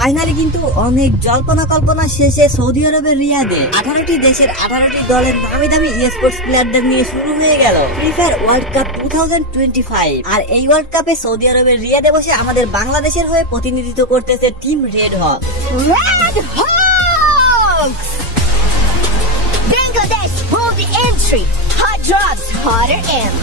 Finally কিন্তু অনেক জল্পনা কল্পনা শেষে সৌদি আরবের রিয়াদে 18টি দেশের 18টি দলের নামি দামি স্পোর্টস প্লেয়ারদের নিয়ে শুরু হয়ে গেল ফ্রি ফায়ার ওয়ার্ল্ড কাপ 2025। আর এই ওয়ার্ল্ড কাপে সৌদি আরবের রিয়াদে বসে আমাদের বাংলাদেশের হয়ে প্রতিনিধিত্ব করতেছে team Red Hawk. Bangladesh hold the entry. Hot drops, hotter M.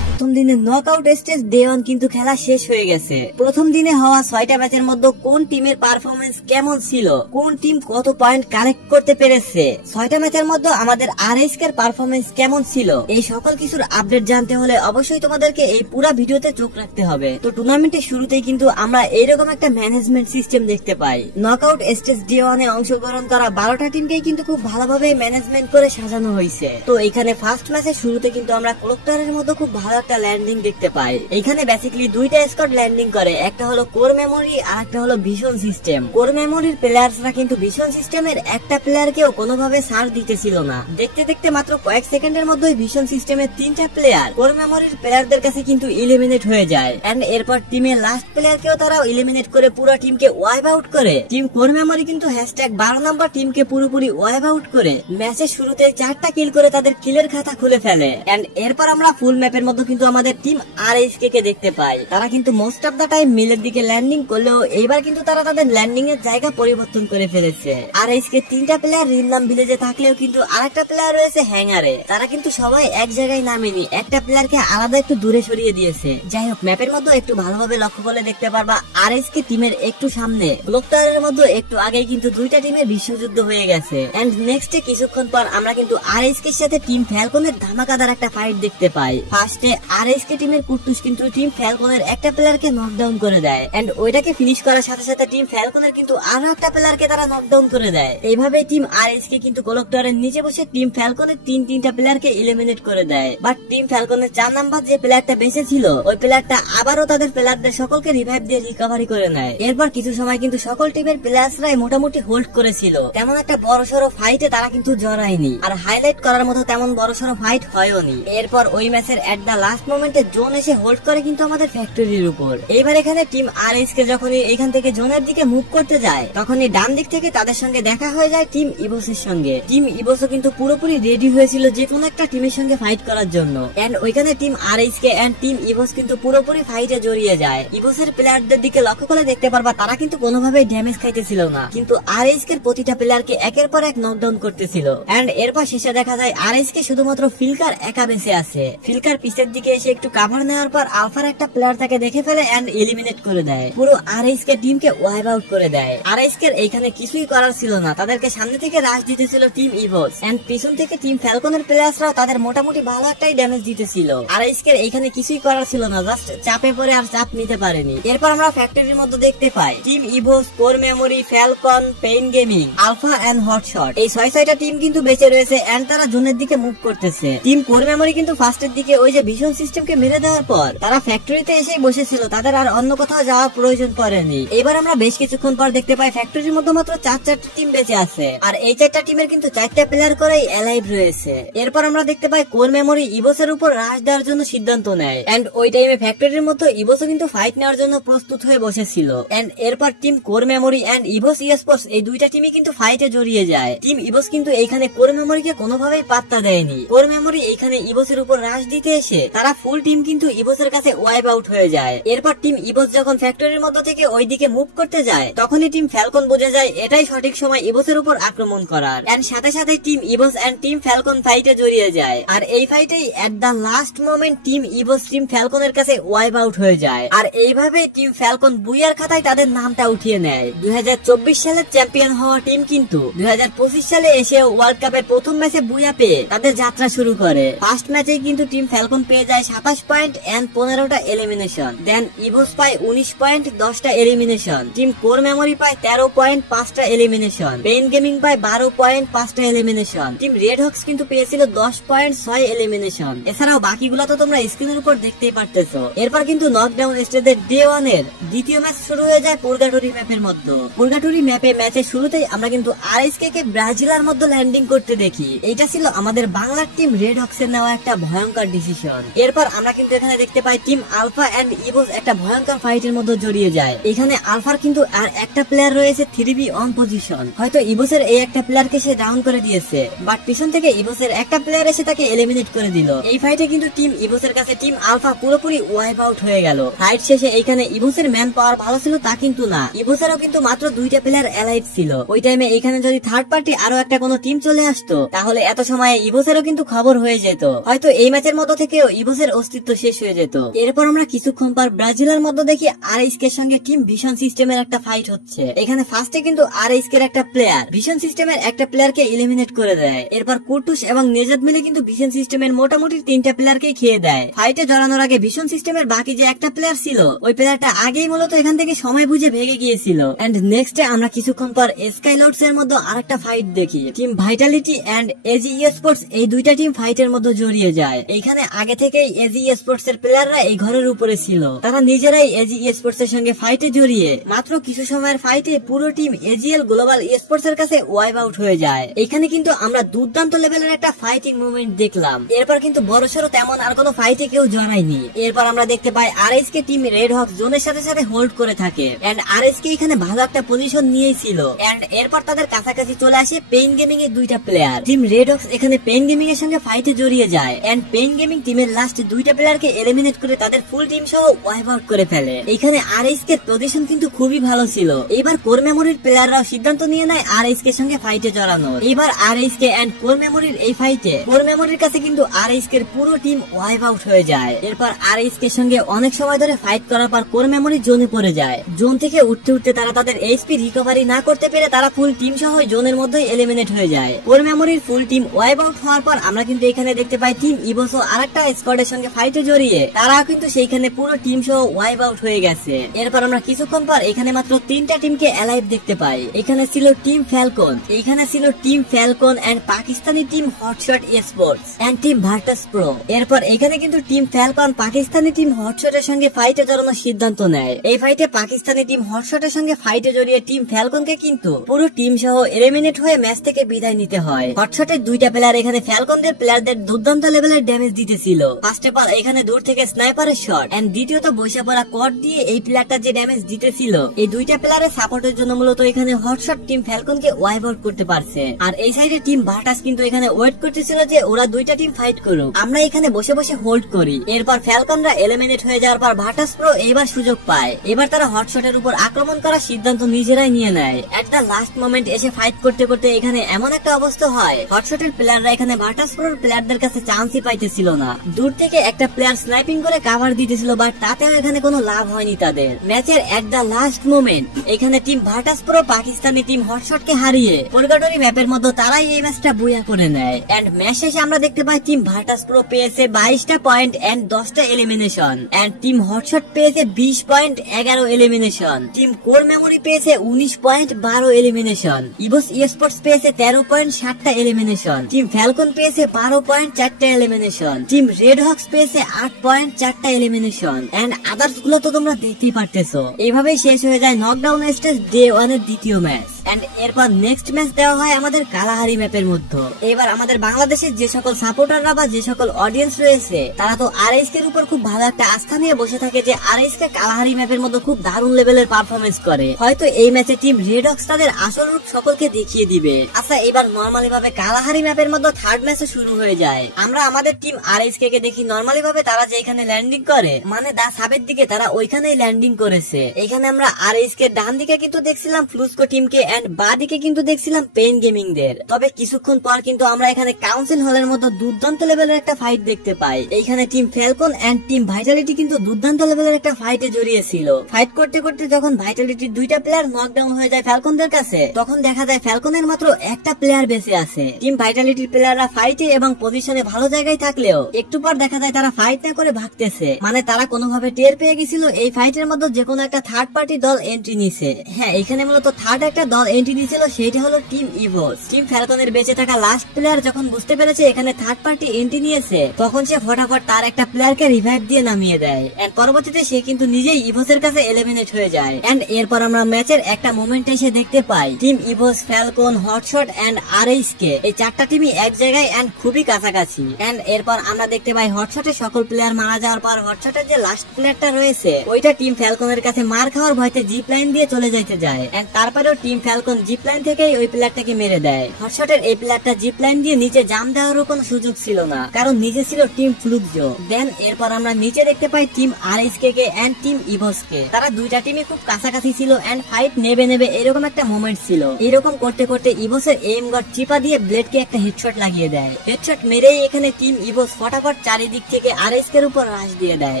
প্রথম দিনে নকআউট স্টেজ ডে 1 কিন্তু খেলা শেষ হয়ে গেছে। প্রথম দিনে হওয়া 6টা ম্যাচের মধ্যে কোন টিমের পারফরমেন্স কেমন ছিল, কোন টিম কত পয়েন্ট কালেক্ট করতে পেরেছে, 6টা ম্যাচের মধ্যে আমাদের আরএসকে এর পারফরমেন্স কেমন ছিল, এই সকল কিছুর আপডেট জানতে হলে অবশ্যই তোমাদেরকে এই পুরো ভিডিওতে চোখ রাখতে হবে। তো টুর্নামেন্টের শুরুতেই কিন্তু আমরা এরকম একটা ম্যানেজমেন্ট সিস্টেম দেখতে পাই। নকআউট স্টেজ ডে 1 এ অংশগ্রহণ করা 12টা টিমকেই কিন্তু খুব ভালোভাবে ম্যানেজমেন্ট করে সাজানো হয়েছে। তো এখানে ফার্স্ট ম্যাচের শুরুতে কিন্তু আমরা ক্লকটারের মধ্যে খুব ভালো ল্যান্ডিং দেখতে পাই। এখানে বেসিক্যালি দুইটা স্কোয়াড ল্যান্ডিং করে, একটা হলো কোর মেমোরি আর একটা হলো ভিশন সিস্টেম। কোর মেমোরির প্লেয়ারসরা কিন্তু ভিশন সিস্টেমের একটা প্লেয়ারকেও কোনোভাবে ছাড় দিতেছিল না। দেখতে দেখতে মাত্র কয়েক সেকেন্ডের মধ্যে ভিশন সিস্টেমের 3টা প্লেয়ার কোর মেমোরির প্লেয়ারদের কাছে কিন্তু এলিমিনেট হয়ে যায়। এন্ড এরপর টিমের লাস্ট প্লেয়ারকেও তারা এলিমিনেট করে পুরো টিমকে ওয়াইপ আউট করে। টিম কোর মেমোরি কিন্তু #12 নাম্বার টিমকে পুরোপুরি ওয়াইপ আউট করে ম্যাচের শুরুতে 4টা কিল করে তাদের কিলের খাতা খুলে ফেলে। এন্ড এরপর আমরা ফুল ম্যাপের মধ্যে কিন্তু আমাদের টিম আরএসকে কে দেখতে পাই। তারা কিন্তু মোস্ট অফ দা টাইম মিলের দিকে ল্যান্ডিং করলেও এইবার কিন্তু তারা তাদের ল্যান্ডিং এর জায়গা পরিবর্তন করে ফেলেছে। আরএসকে 3টা প্লেয়ার রিন্নাম ভিলেজে থাকলেও কিন্তু আরেকটা প্লেয়ার রয়েছে হ্যাঙ্গারে। তারা কিন্তু সবাই এক জায়গায় নামেনি, একটা প্লেয়ারকে আলাদা একটু দূরে সরিয়ে দিয়েছে। যাই হোক, ম্যাপের মধ্যে একটু ভালোভাবে লক্ষ্য করলে দেখতে পারবা আরএসকে টিমের একটু সামনে ক্লকটারের মধ্যে একটু আগেই কিন্তু দুইটা টিমের বিশ্বযুদ্ধ হয়ে গেছে। এন্ড নেক্সটে কিছুক্ষণ পর আমরা কিন্তু আরএসকে এর সাথে টিম ফ্যালকনের ধামাকাদার একটা ফাইট দেখতে পাই। ফার্স্টে আরএসকে টিমের কুটুস কিন্তু টিম ফ্যালকনের একটা প্লেয়ারকে নকডাউন করে দেয়। এন্ড ওইটাকে ফিনিশ করার সাথে সাথে টিম ফ্যালকনের কিন্তু আরো একটা প্লেয়ারকে তারা নকডাউন করে দেয়। এইভাবে টিম আরএসকে কিন্তু ক্লকটারের নিচে বসে টিম ফ্যালকনের তিনটা প্লেয়ারকে এলিমিনেট করে দেয়। বাট টিম ফ্যালকনের 4 নাম্বার যে প্লেয়ারটা বেঁচে ছিল, ওই প্লেয়ারটা আবারও তাদের প্লেয়ারদের সকলকে রিভাইভ দিয়ে রিকভারি করে নেয়। এরপর কিছু সময় কিন্তু সকল টিমের প্লেয়ার্সরাই মোটামুটি হোল্ড করেছিল। তেমন একটা বড়সড় ফাইটে তারা কিন্তু জড়ায়নি, আর হাইলাইট করার মতো তেমন বড়সড় ফাইট হয়ওনি। এরপর ওই ম্যাচের এট দা লাস্ট মোমেন্টে জোন এসে হোল্ড করে কিন্তু আমাদের ফ্যাক্টরির উপর। এবার এখানে টিম আরএসকে যখনই এখান থেকে জোনের দিকে মুভ করতে যায়, তখনই ডান দিক থেকে তাদের সঙ্গে দেখা হয়ে যায় টিম ইভোসের সঙ্গে। টিম ইভোসও কিন্তু পুরোপুরি রেডি হয়েছিল যে কোনো একটা টিমের সঙ্গে ফাইট করার জন্য। এন্ড ওইখানে team RSK and team Evos কিন্তু পুরোপুরি ফাইটে জড়িয়ে যায়। ইভোসের প্লেয়ারদের দিকে লক্ষ্য করে দেখতে পারবা তারা কিন্তু কোনোভাবেই ড্যামেজ খাইতেছিল না, কিন্তু আরএসকে এর প্রতিটা প্লেয়ারকে একের পর এক নকডাউন করতেছিল। এন্ড এরপর শেষে দেখা যায় আরএসকে শুধুমাত্র ফিলকার একা বেঁচে আছে। ফিলকার পিছের দিকে এসে একটু কাভার নেওয়ার পর আলফার একটা প্লেয়ার তাকে দেখে ফেলে এন্ড এলিমিনেট করে দেয়। পুরো আরএসকে টিমকে ওয়াইপ আউট করে দেয়। আরএসকে এইখানে কিছুই করার ছিল না, তাদেরকে সামনে থেকে রাশ দিতেছিল টিম ইভোস। এন্ড পিছন থেকে টিম ফ্যালকনের প্লেয়ার্সরাও তাদের মোটামুটি ভালো একটাই ড্যামেজ দিতেছিল। আরএসকে এইখানে কিছুই করার ছিল না, জাস্ট চাপে পড়ে আর চাপ নিতে পারেনি। এরপর আমরা ফ্যাক্টরির মধ্যে দেখতে পাই team Evos, Core Memory, Falcon, Pain Gaming, Alpha and Hotshot, এই 6টা টিম কিন্তু বেঁচে রয়েছে এন্ড তারা জোনের দিকে মুভ করতেছে। টিম কোর মেমোরি কিন্তু ফার্স্টের দিকে ওই যে ভিশন সিস্টেমকে মেরে দেওয়ার পর তারা ফ্যাক্টরিতে এসেই বসেছিল, তাদের আর অন্য কোথাও যাওয়ার প্রয়োজন পড়েনি। এবার আমরা বেশ কিছুক্ষণ পর দেখতে পাই ফ্যাক্টরির মধ্যে মাত্র 4টা টিম বেঁচে আছে, আর এই 4টা টিমের কিন্তু 4টা প্লেয়ার করেই অ্যালাইভ রয়েছে। এরপর আমরা দেখতে পাই কোর মেমোরি ইভোসের উপর রাশ দেওয়ার জন্য সিদ্ধান্ত নেয়। এন্ড ওই টাইমে ফ্যাক্টরির মধ্যে ইভোসও কিন্তু ফাইট নেওয়ার জন্য প্রস্তুত হয়ে বসেছিল। এন্ড এরপর team Core Memory and Evos Sports এই দুইটা টিমই কিন্তু ফাইটে জড়িয়ে যায়। টিম ইভোস কিন্তু এইখানে কোর মেমোরিকে কোনোভাবেই পাত্তা দেয়নি। কোর মেমোরি এইখানে ইভোসের উপর রাশ দিতে এসে তারা ফুল টিম কিন্তু ইভোসের কাছে ওয়াইপ আউট হয়ে যায়। এরপর টিম ইভোস যখন ফ্যাক্টরির মধ্যে থেকে ওইদিকে মুভ করতে যায়, তখনই টিম ফ্যালকন বুঝে যায় এটাই সঠিক সময় ইভোসের উপর আক্রমণ করার। এন্ড সাথে সাথে team Evos and team Falcon ফাইটে জড়িয়ে যায়। আর এই ফাইটেই at the last moment team Evos team ফ্যালকনের কাছে ওয়াইপ আউট হয়ে যায়। আর এইভাবে টিম ফ্যালকন বুইয়ার খাতায় তাদের নামটা উঠিয়ে নেয়। 2024 সালের চ্যাম্পিয়ন হওয়া টিম কিন্তু 2025 সালে এসে ওয়ার্ল্ড কাপের প্রথম ম্যাচে বুইয়া পেয়ে তাদের যাত্রা শুরু করে। ফার্স্ট ম্যাচে কিন্তু টিম ফ্যালকন পেয়ে যায় 27 পয়েন্ট এন্ড 15টা এলিমিনেশন। দেন ইভোস পায় 19 পয়েন্ট 10টা এলিমিনেশন। টিম কোর মেমোরি পায় 13 পয়েন্ট 5টা এলিমিনেশন। পেইন গেমিং পায় 12 পয়েন্ট 5টা এলিমিনেশন। টিম রেড হক্স কিন্তু পেয়েছিল 10 পয়েন্ট 6 এলিমিনেশন। এছাড়াও বাকিগুলো তো তোমরা স্ক্রিনের উপর দেখতেই পারতেছো। এরপর কিন্তু নকডাউন স্টেজের ডে 1 এর দ্বিতীয় ম্যাচ শুরু হয়ে যায় পুরগাটরি ম্যাপের মধ্যে। পুরগাটরি ম্যাপে ম্যাচের শুরুতেই আমরা কিন্তু আরএসকে কে ব্রাজিলের মধ্যে ল্যান্ডিং করতে দেখি। এটা ছিল আমাদের বাংলার টিম রেড হক্স এর নেওয়া একটা ভয়ঙ্কর ডিসিশন। এরপর আমরা কিন্তু এখানে দেখতে পাই টিম আলফা এন্ড ইভোস একটা ভয়ঙ্কর ফাইটের মধ্যে জড়িয়ে যায়। এখানে আলফার কিন্তু আর একটা প্লেয়ার রয়েছে 3v অন পজিশন। হয়তো ইভোসের এই একটা প্লেয়ারকে সে ডাউন করে দিয়েছে, বাট পিছন থেকে ইভোসের একটা প্লেয়ার এসে তাকে এলিমিনেট করে দিল। এই ফাইটে কিন্তু টিম ইভোসের কাছে টিম আলফা পুরোপুরি ওয়াইপ আউট হয়ে গেল। ফাইট শেষে এখানে ইভোসের ম্যান পাওয়ার ভালো ছিল তা কিন্তু না, ইভোসেরও কিন্তু মাত্র 2টা প্লেয়ার অ্যালাইভ ছিল। ওই টাইমে এখানে যদি থার্ড পার্টি আরো একটা কোনো টিম চলে আসতো তাহলে এত সময়ে ইভোসেরও কিন্তু খবর হয়ে যেত। হয়তো এই ম্যাচের মধ্যে থেকেও ইভোসের অস্তিত্ব শেষ হয়ে যেত। এরপর আমরা কিছুক্ষণ পর ব্রাজিলের মধ্যে দেখি আরএসকে সঙ্গে টিম ভিশন সিস্টেমের একটা ফাইট হচ্ছে। এখানে ফার্স্টে কিন্তু আরএসকের একটা প্লেয়ার ভিশন সিস্টেমের একটা প্লেয়ারকে এলিমিনেট করে দেয়। এরপর কুর্টুস এবং নেজাদ মিলে কিন্তু ভিশন সিস্টেমের মোটামুটি 3টা প্লেয়ারকে খেয়ে দেয়। ফাইটে জড়ানোর আগে ভিশন সিস্টেমের বাকি যে একটা প্লেয়ার ছিল ওই প্লেয়ারটা আগেই মূলত এখান থেকে সময় বুঝে ভেগে গিয়েছিল। এন্ড নেক্সটে আমরা কিছুক্ষণ পর স্কাইলর্ডস এর মধ্যে আরেকটা ফাইট দেখি। Team Vitality and AG Sports এই দুইটা টিম ফাইটের মধ্যে জড়িয়ে যায়। এখানে আগে থেকেই এজি স্পোর্টস এর প্লেয়াররা এই ঘরের উপরে ছিল, তারা নিজেরাই এজি স্পোর্টস এর সঙ্গে ফাইটে জড়িয়ে মাত্র কিছু সময়ের ফাইটে পুরো টিম এজিএল গ্লোবাল স্পোর্টস এর কাছে ওয়াইপ আউট হয়ে যায়। এখানে কিন্তু আমরা দুর্দান্ত লেভেলের একটা ফাইটিং মুভমেন্ট দেখলাম। এরপর কিন্তু বড়সড় তেমন আর কোনো ফাইটে কেউ জড়ায়নি। এরপর আমরা দেখতে পাই আরএসকে টিম রেড হক জোনের সাথে সাথে হোল্ড করে থাকে এন্ড আরএসকে এখানে ভালো একটা পজিশন নিয়েছিল। এন্ড এরপর তাদের কাছাকাছি চলে আসে পেইন গেমিং এর 2টা প্লেয়ার। টিম রেড হক্স এখানে পেইন গেমিং এর সঙ্গে ফাইটে জড়িয়ে যায় এন্ড পেইন গেমিং টিমের লাস্ট 2টা প্লেয়ারকে এলিমিনেট করে তাদের ফুল টিম সহ ওয়াইপ আউট করে ফেলে। এখানে আরএসকে পজিশন কিন্তু খুবই ভালো ছিল। এবার কোর মেমোরির প্লেয়াররাও সিদ্ধান্ত নিয়ে নেয় আরএসকে সঙ্গে ফাইটে জড়ানো। এবার আরএসকে এন্ড কোর মেমোরির এই ফাইটে কোর মেমোরির কাছে কিন্তু আরএসকে পুরো টিম ওয়াইপ আউট হয়ে যায়। এরপর আরএসকে সঙ্গে অনেক সময় ধরে ফাইট করার পর কোর মেমোরি জোনে পড়ে যায়। জোন থেকে উঠতে উঠতে তারা তাদের এইচপি রিকভারি না করতে পেরে তারা ফুল টিম সহ জোনের মধ্যে এলিমিনেট হয়ে যায়। কোর মেমোরির ফুল টিম ওয়াইপ আউট হওয়ার পর আমরা কিন্তু এখানে দেখতে পাই টিম ইভোসো আরেকটা স্কোয়াডের সঙ্গে ফাইটে জড়িয়ে তারাও কিন্তু সেইখানে পুরো টিম সহ ওয়াইপ আউট হয়ে গেছে। এরপর আমরা কিছুক্ষণ পর এখানে মাত্র 3টা টিমকে অ্যালাইভ দেখতে পাই। এখানে ছিল টিম ফ্যালকন, এখানে ছিল team Falcon and Pakistani team Hotshot Sports and team Virtus Pro. এরপর এখানে কিন্তু টিম ফ্যালকন পাকিস্তানি টিম হটশটের সঙ্গে ফাইটে জড়ানোর সিদ্ধান্ত নেয়। এই ফাইটে পাকিস্তানি টিম হটশটের সঙ্গে ফাইটে জড়িয়ে টিম ফ্যালকনকে কিন্তু পুরো টিম সহ এলিমিনেট হয়ে ম্যাচ থেকে বিদায় নিতে হয়। হটশটের 2টা প্লেয়ার এখানে ফ্যালকনদের প্লেয়ারদের দুর্দান্ত লেভেলের ড্যামেজ দিতেছিল। ফার্স্ট অফ অল এখানে দূর থেকে স্নাইপারের শট এন্ড দ্বিতীয়ত বৈশা পড়া কট দিয়ে এই প্লেয়ারটা যে ড্যামেজ দিতেছিল এই 2টা প্লেয়ারের সাপোর্টের জন্য মূলত এখানে হটশট টিম ফ্যালকনকে ওয়াইপ আউট করতে পারছে। আর এই সাইডে টিম ভার্টাস কিন্তু এখানে ওয়েট করতেছিল যে ওরা 2টা টিম ফাইট করুক, আমরা এখানে বসে বসে হোল্ড করি। এরপর ফ্যালকনরা এলিমিনেট হয়ে যাওয়ার পর ভার্টাস প্রো এইবার সুযোগ পায়। এবার তারা হটশটের উপর আক্রমণ করার সিদ্ধান্ত নিজেরাই নিয়ে নেয়। একটা লাস্ট মোমেন্ট এসে ফাইট করতে করতে এখানে এমন একটা অবস্থা হয় হটশটের প্লেয়াররা এখানে ভার্টাস প্রোর প্লেয়ারদের কাছে চান্সই পাইতেছিল না। দূর থেকে একটা প্লেয়ার স্নাইপিং করে কাভার দিতেছিল, বাট তাতেও এখানে কোনো লাভ হয়নি তাদের। ম্যাচের একটা লাস্ট মোমেন্ট এখানে team Virtus Pro Pakistani team হটশটকে হারিয়ে পরগাটরি ম্যাপের মধ্যে তারাই এই ম্যাচটা বুয়া করে নেয়। এন্ড ম্যাচ শেষে আমরা দেখতে পাই টিম ভার্টাস প্রো পেয়েছে 22টা পয়েন্ট এন্ড 10টা এলিমিনেশন এন্ড টিম হটশট পেয়েছে 20 point 11 elimination. Team Core memory পেয়েছে 19 পয়েন্ট 12 এলিমিনেশন। ইভোস স্পোর্টস পেয়েছে 13 পয়েন্ট 7টা এলিমিনেশন। টিম ফ্যালকন পেয়েছে 12 পয়েন্ট 4টা এলিমিনেশন। টিম রেড হক্স পেয়েছে 8 পয়েন্ট 4টা এলিমিনেশন এন্ড আদার্স গুলো তো তোমরা দেখতেই পারতেছো। এইভাবেই শেষ হয়ে যায় নকডাউন স্টেজ ডে 1 এর দ্বিতীয় ম্যাচ। এন্ড এরপর নেক্সট ম্যাচ দেওয়া হয় আমাদের কালাহারি ম্যাপের মধ্যে। এবার আমাদের বাংলাদেশের যে সকল সাপোর্টাররা বা যে সকল অডিয়েন্স রয়েছে তারা তো আরএসকে এর উপর খুব ভালো একটা আস্থা নিয়ে বসে থাকে যে আরএসকে কালাহারি ম্যাপের মধ্যে খুব দারুণ লেভেলের পারফরমেন্স করে। হয়তো এই ম্যাচে টিম রেড হক্স তাদের আসল রূপ সকলকে দেখিয়ে দিবে। আচ্ছা, এবার নরমালি ভাবে কালাহারি ম্যাপের মধ্যে থার্ড ম্যাচে শুরু হয়ে যায়। আমরা আমাদের টিম আরএসকে কে দেখি নরমালি ভাবে তারা যেখানে ল্যান্ডিং করে মানে দা সাবের দিকে তারা ওইখানেই ল্যান্ডিং করেছে। এখানে আমরা আরএসকে ডান দিকে কিন্তু দেখছিলাম ফ্লুস্কো টিমকে এন্ড বা দিকে কিন্তু দেখছিলাম পেইন গেমিং দের। তবে কিছুক্ষণ পর কিন্তু আমরা এখানে কাউন্সিল হলের মধ্যে দুর্দান্ত লেভেলের একটা ফাইট দেখতে পাই। এইখানে team Falcon and team Vitality কিন্তু দুর্দান্ত লেভেলের একটা ফাইটে জড়িয়েছিল। ফাইট করতে করতে যখন ভাইটালিটির 2টা প্লেয়ার নকডাউন হয়ে যায় ফ্যালকনদের কাছে তখন দেখা যায় ফ্যালকনের মাত্র একটা প্লেয়ার বেঁচে আছে। টিম ভাইটালিটির প্লেয়াররা ফাইটে এবং পজিশনে ভালো জায়গায় থাকলেও একটু পর দেখা যায় তারা ফাইট না করে ভাগতেছে। মানে তারা কোনোভাবে টের পেয়ে গেছিল এই ফাইটের মধ্যে যে কোনো একটা থার্ড পার্টি দল এন্ট্রি নিছে। হ্যাঁ, এখানে মূলত থার্ড একটা দল এন্ট্রি নিয়েছিল, সেটা হলো টিম ইভোস। টিম ফ্যালকনের বেঁচে থাকা লাস্ট প্লেয়ার যখন বুঝতে পেরেছে এখানে থার্ড পার্টি এন্ট্রি নিয়েছে তখন সে ফটাফট তার একটা প্লেয়ারকে রিভাইভ দিয়ে নামিয়ে দেয় এন্ড পরবর্তীতে সে কিন্তু নিজেই ইভোসের কাছে এলিমিনেট হয়ে যায়। এন্ড এরপর আমরা ম্যাচের একটা মোমেন্ট এসে দেখতে পাই team Evos, Falcon, Hotshot and RSK এই 4টা টিমই এক জায়গায় এন্ড খুবই কাছাকাছি। এন্ড এরপর আমরা দেখতে পাই তাই হটশটের সকল প্লেয়ার মারা যাওয়ার পর হটশটের যে লাস্ট প্লেয়ারটা রয়েছে ওইটা টিম ফ্যালকনের কাছে মার খাওয়ার ভয়তে জিপ লাইন দিয়ে চলে যাইতে যায়, এন্ড তারপরেও টিম ফ্যালকন জিপ লাইন থেকেই ওই প্লেয়ারটাকে মেরে দেয়। হটশটের এই প্লেয়ারটা জিপ লাইন দিয়ে নিচে জাম দেওয়ারও কোনো সুযোগ ছিল না, কারণ নিচে ছিল টিম ফ্লুকজো। দেন এরপর আমরা নিচে দেখতে পাই টিম আরএসকে কে এন্ড টিম ইভোসকে। তারা দুইটা টিমই খুব কাছাকাছি ছিল এন্ড ফাইট নেবে এরকম একটা মোমেন্ট ছিল। এরকম করতে করতে ইভোসের এইম গড চিপা দিয়ে ব্লেডকে একটা হেডশট লাগিয়ে দেয়। হেডশট মেরেই এখানে টিম ইভোস ফটাফট চারিদিক থেকে আরএসকে এর উপর রাশ দিয়ে দেয়।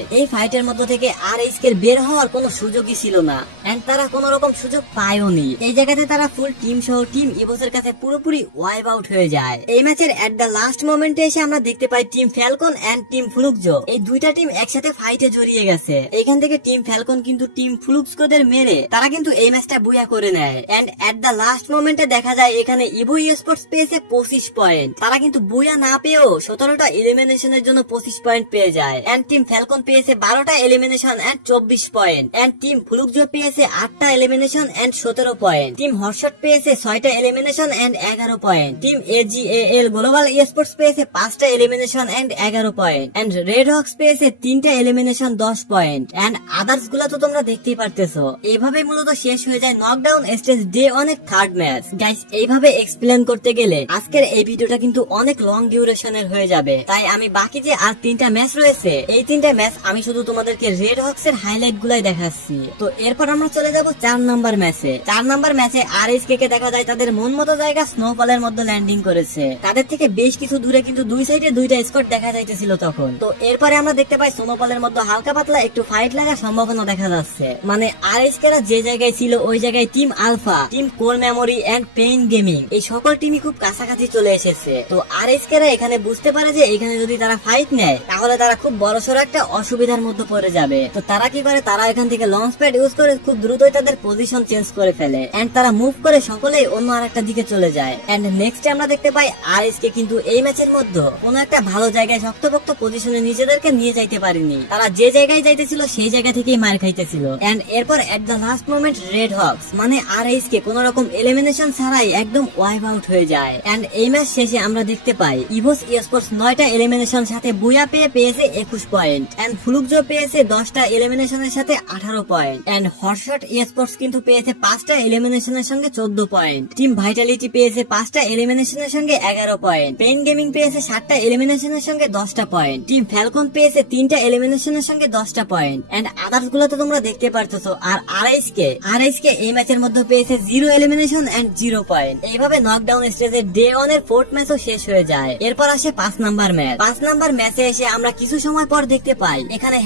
এই ফাইটের মধ্য থেকে আরএসকে এর বের হওয়ার কোনো সুযোগই ছিল না, এন্ড তারা কোনো রকম সুযোগ পায়ওনি। এই জায়গাতে তারা ফুল টিম সহ টিম ইভোসের কাছে পুরোপুরি ওয়াইপ আউট হয়ে যায়। এই ম্যাচের এট দ্য লাস্ট মোমেন্টে এসে আমরা দেখতে পাই টিম ফ্যালকন এন্ড টিম ফ্লুকজো এই দুইটা টিম একসাথে ফাইটে জড়িয়ে গেছে। এখান থেকে টিম ফ্যালকন কিন্তু টিম ফ্লুকজোদের মেরে তারা কিন্তু এই ম্যাচটা বুয়া করে নেয়। এন্ড এট দ্য লাস্ট মোমেন্টে দেখা যায় এখানে ইভো স্পোর্টস পেয়েছে 25 পয়েন্ট। তারা কিন্তু বুয়া না পেয়েও 17টা এলিমিনেশনের জন্য 25 পয়েন্ট পেয়ে যায়। এন্ড টিম ফ্যালকন পেয়েছে 12টা elimination and 24 point. And team Fluxo পেয়েছে 8টা elimination and 17 point. Team Hotshot পেয়েছে 6টা elimination and 11 point. Team AGAL Global Sports পেয়েছে 5টা elimination and 11 point. And Red Hawks পেয়েছে 3টা এলিমিনেশন 10 পয়েন্ট। এন্ড আদার্স গুলা তো তোমরা দেখতেই পারতেছো। এইভাবে মূলত শেষ হয়ে যায় নকডাউন স্টেজ ডে 1 এর থার্ড ম্যাচ। গাইস, এইভাবে এক্সপ্লেন করতে গেলে আজকের এই ভিডিওটা কিন্তু অনেক লং ডিউরেশনের হয়ে যাবে, তাই আমি বাকি যে আর 3টা ম্যাচ রয়েছে এই 3টা ম্যাচ আমি শুধু তোমাদেরকে রেড হক্স এর হাইলাইট গুলাই দেখাচ্ছি। তো এরপর আমরা চলে যাব 4 নাম্বার ম্যাচে। 4 নাম্বার ম্যাচে আরএসকে কে দেখা যায় তাদের মন মতো জায়গা স্নোফলের মধ্যে ল্যান্ডিং করেছে। তাদের থেকে বেশ কিছু দূরে কিন্তু দুই সাইডে দুইটা স্কোয়াড দেখা যাইতেছিল তখন। তো এরপরে আমরা দেখতে পাই স্নোফলের মধ্যে হালকা পাতলা একটু ফাইট লাগার সম্ভাবনা দেখা যাচ্ছে। মানে আরএসকেরা যে জায়গায় ছিল ওই জায়গায় team Alpha, team Core Memory and Pain Gaming এই সকল টিমই খুব কাছাকাছি চলে এসেছে। তো আরএসকেরা এখানে বুঝতে পারে যে এখানে যদি তারা ফাইট নেয় তাহলে তারা খুব বড়সড় একটা অসুবিধার মধ্যে পড়ে যাবে। তো তারা কি করে, তারা এখান থেকে লঞ্চ প্যাড ইউজ করে খুব দ্রুতই তাদের পজিশন চেঞ্জ করে ফেলে এন্ড তারা মুভ করে সকলেই অন্য আরেকটা দিকে চলে যায়। এন্ড নেক্সট আমরা দেখতে পাই আরএসকে কিন্তু এই ম্যাচের মধ্যে কোন একটা ভালো জায়গায় শক্তপোক্ত পজিশনে নিজেদেরকে নিয়ে যাইতে পারেনি। তারা যে জায়গায় যাইতেছিল সেই জায়গা থেকেই মার খাইতেছিল। এন্ড এরপর এট the last moment red Hawks মানে আরএসকে কোন রকম এলিমিনেশন ছাড়াই একদম ওয়াইপ আউট হয়ে যায়। এন্ড এই ম্যাচ শেষে আমরা দেখতে পাই ইভোস স্পোর্টস 9টা এলিমিনেশন সাথে বুয়া পেয়েছে 21 পয়েন্ট। এন্ড ফ্লুকজো পেয়েছে 10টা এলিমিনেশনের সাথে 18 পয়েন্ট। এন্ড হটশট স্পোর্টস কিন্তু পেয়েছে 5টা এলিমিনেশনের সঙ্গে 14 পয়েন্ট। টিম ভাইটালিটি পেয়েছে 5টা এলিমিনেশনের সঙ্গে 11 পয়েন্ট। পেইন গেমিং পেয়েছে 7টা এলিমিনেশনের সঙ্গে 10টা পয়েন্ট। টিম ফ্যালকন পেয়েছে 3টা এলিমিনেশনের সঙ্গে 10টা পয়েন্ট। এন্ড আদার্স গুলো তো তোমরা দেখতে পারতেছো। আর আরএসকে এই ম্যাচের মধ্যে পেয়েছে 0 এলিমিনেশন এন্ড 0 পয়েন্ট। এইভাবে নকডাউন স্টেজের ডে 1 এর 4th ম্যাচও শেষ হয়ে যায়। এরপর আসে 5 নাম্বার ম্যাচ। 5 নাম্বার ম্যাচে এসে আমরা কিছু সময় পর দেখতে পাই এখানে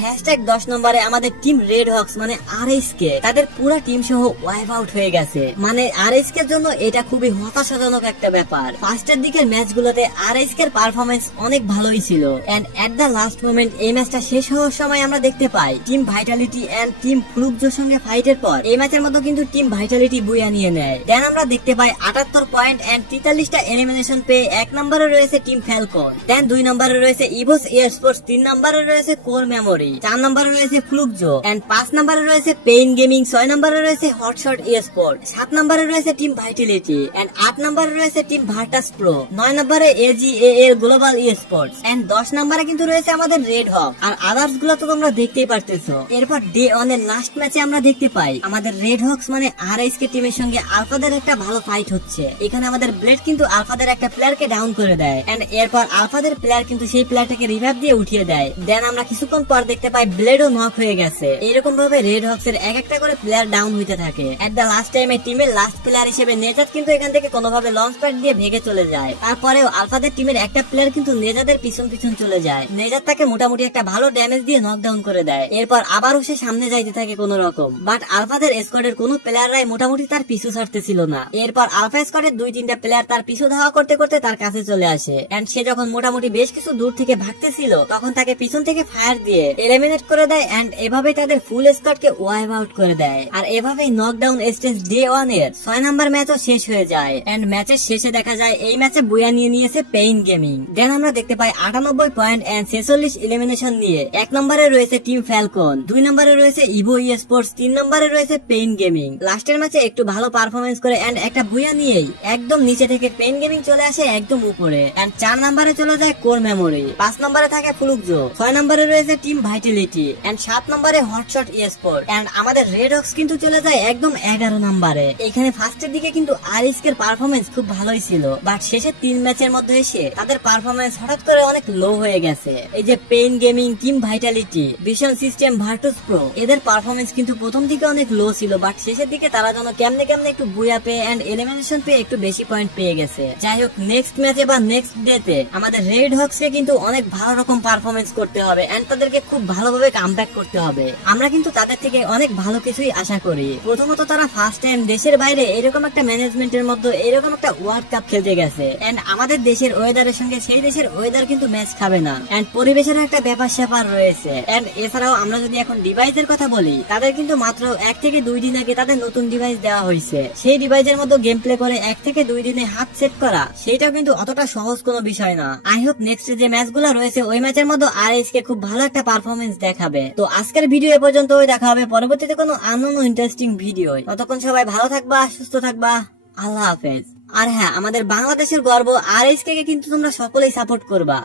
#10 নম্বরে আমাদের টিম রেড হক্স মানে আরএসকে তাদের পুরো টিম সহ ওয়াইপ আউট হয়ে গেছে। মানে আরএসকে এর জন্য এটা খুবই হতাশাজনক একটা ব্যাপার। ফার্স্টের দিকের ম্যাচগুলোতে আরএসকে এর পারফরম্যান্স অনেক ভালোই ছিল। And at the last moment এই ম্যাচটা শেষ হওয়ার সময় আমরা দেখতে পাই team Vitality and team Flukzor সঙ্গে ফাইটের পর এই ম্যাচের মধ্যে কিন্তু টিম ভাইটালিটি বুয়া নিয়ে নেয়। দেন আমরা দেখতে পাই 78 পয়েন্ট এন্ড 43টা এলিমিনেশন পেয়ে 1 নম্বরে রয়েছে টিম ফ্যালকন। দেন 2 নম্বরে রয়েছে ইভোস স্পোর্টস, 3 নম্বরে রয়েছে কোর মেমোরি, 4 নম্বরে রয়েছে ফ্লুকজো এন্ড 5 নম্বরে রয়েছে পেইন গেমিং, 6 নম্বরে রয়েছে হটশট স্পোর্ট, 7 নম্বরে রয়েছে টিম ভাইটালিটি এন্ড 8 নম্বরে রয়েছে টিম ভার্টাস প্রো, 9 নম্বরে এজিএএল গ্লোবাল স্পোর্টস এন্ড 10 নম্বরে কিন্তু রয়েছে আমাদের রেড হক। আর আদার্স গুলো তো তোমরা দেখতেই পারতেছো। এরপর ডে 1 এর লাস্ট ম্যাচে আমরা দেখতে পাই আমাদের রেড হক্স মানে আরএসকে টিমের সঙ্গে আলফাদের একটা ভালো ফাইট হচ্ছে। এখানে আমাদের ব্লেড কিন্তু আলফাদের একটা প্লেয়ারকে ডাউন করে দেয় এন্ড এরপর আলফাদের প্লেয়ার কিন্তু সেই প্লেয়ারটাকে রিভাইভ দিয়ে উঠিয়ে দেয়। দেন আমরা কিছুক্ষণ পর দেখতে পাই ব্লেডও নক হয়ে গেছে। এরকম ভাবে রেড হক্স এর এক একটা করে প্লেয়ার ডাউন হইতে থাকে। এট দ্য লাস্ট টাইমে টিমের লাস্ট প্লেয়ার হিসেবে নেজাদ কিন্তু এখান থেকে কোনোভাবে লঞ্চ প্যাড দিয়ে ভেগে চলে যায়। তারপরেও আলফাদের টিমের একটা প্লেয়ার কিন্তু নেজাদের পিছন চলে যায়। নেজাদ তাকে মোটামুটি একটা ভালো ড্যামেজ দিয়ে নকডাউন করে দেয়। এরপর আবারও সে সামনে যাইতে থাকে কোন রকম, বাট আলফাদের স্কোয়াডের কোন প্লেয়াররাই মোটামুটি তার পিছু ছাড়তেছিল না। এরপর আলফা স্কোয়াডের 2-3টা প্লেয়ার তার পিছু ধাওয়া করতে করতে তার কাছে চলে আসে এন্ড সে যখন মোটামুটি বেশ কিছু দূর থেকে ভাগতেছিল তখন তাকে পিছন থেকে ফায়ার দিয়ে এলিমিনেট করে দেয় এন্ড এভাবে তাদের ফুল স্কোয়াডকে ওয়াইপ আউট করে দেয়। আর এভাবেই নকডাউন স্টেজ ডে 1 এর 6 নাম্বার ম্যাচও শেষ হয়ে যায় এন্ড ম্যাচের শেষে দেখা যায় এই ম্যাচে বুয়া নিয়ে নিয়েছে পেইন গেমিং। দেন আমরা দেখতে পাই 98 পয়েন্ট এন্ড 46 এলিমিনেশন নিয়ে 1 নম্বরে রয়েছে টিম ফ্যালকন, 2 নম্বরে রয়েছে ইভো স্পোর্টস, 3 নম্বরে রয়েছে পেইন গেমিং। লাস্টের ম্যাচে একটু ভালো পারফরমেন্স করে এন্ড একটা বুয়া নিয়েই একদম নিচে থেকে পেইন গেমিং চলে আসে একদম উপরে এন্ড 4 নম্বরে চলে যায় কোর মেমোরি, 5 5 নম্বরে থাকে ফ্লুকজো, 6 নম্বরে রয়েছে টিম ভাইটালিটি এন্ড 7 নম্বরে হটশট স্পোর্ট এন্ড আমাদের রেড হক্স কিন্তু চলে যায় একদম 11 নম্বরে। এখানে ফার্স্টের দিকে কিন্তু আরএসকে এর পারফরম্যান্স খুব ভালোই ছিল, বাট শেষের 3 ম্যাচের মধ্যে এসে তাদের পারফরম্যান্স হঠাৎ করে অনেক লো হয়ে গেছে। এই যে Pain Gaming, team Vitality, Vision System, Virtus Pro, এদের পারফরম্যান্স কিন্তু প্রথম দিকে অনেক লো ছিল, বাট শেষের দিকে তারা যেন কেমনে কেমনে একটু বুয়া পেয়ে এন্ড এলিমিনেশন পেয়ে একটু বেশি পয়েন্ট পেয়ে গেছে। যাই হোক, নেক্সট ম্যাচে বা নেক্সট ডেতে আমাদের রেড হক্স কে কিন্তু অনেক ভালো রকম পারফরম্যান্স করতে হবে এন্ড তাদেরকে খুব ভালোভাবে কামব্যাক করতে হবে। আমরা কিন্তু তাদের থেকে অনেক ভালো কিছুই আশা করি। প্রথমত তারা ফার্স্ট টাইম দেশের বাইরে এরকম একটা ম্যানেজমেন্টের মধ্যে এরকম একটা ওয়ার্ল্ড কাপ খেলতে গেছে এন্ড আমাদের দেশের ওয়েদারের সঙ্গে সেই দেশের ওয়েদার কিন্তু ম্যাচ খাবে না এন্ড পরিবেশের একটা ব্যাপার স্যাপার রয়েছে। এন্ড এছাড়াও আমরা যদি এখন ডিভাইসের কথা বলি, তাদের কিন্তু মাত্র 1 থেকে 2 দিন আগে তাদের নতুন ডিভাইস দেওয়া হয়েছে। সেই ডিভাইসের মধ্যে গেম প্লে করে 1 থেকে 2 দিনে হাত সেট করা, সেটাও কিন্তু অতটা সহজ কোনো বিষয় না। আই হোপ নেক্সট যে ম্যাচগুলো রয়েছে ওই ম্যাচের মধ্যে আরএসকে খুব ভালো একটা পারফরমেন্স দেখাবে। তো আজকের ভিডিও এ পর্যন্তই, দেখা হবে পরবর্তীতে কোনো আনন্দ ইন্টারেস্টিং ভিডিও। ততক্ষণ সবাই ভালো থাকবা, সুস্থ থাকবা, আল্লাহ হাফেজ। আর হ্যাঁ, আমাদের বাংলাদেশের গর্ব আরএসকে কে কিন্তু তোমরা সকলেই সাপোর্ট করবা।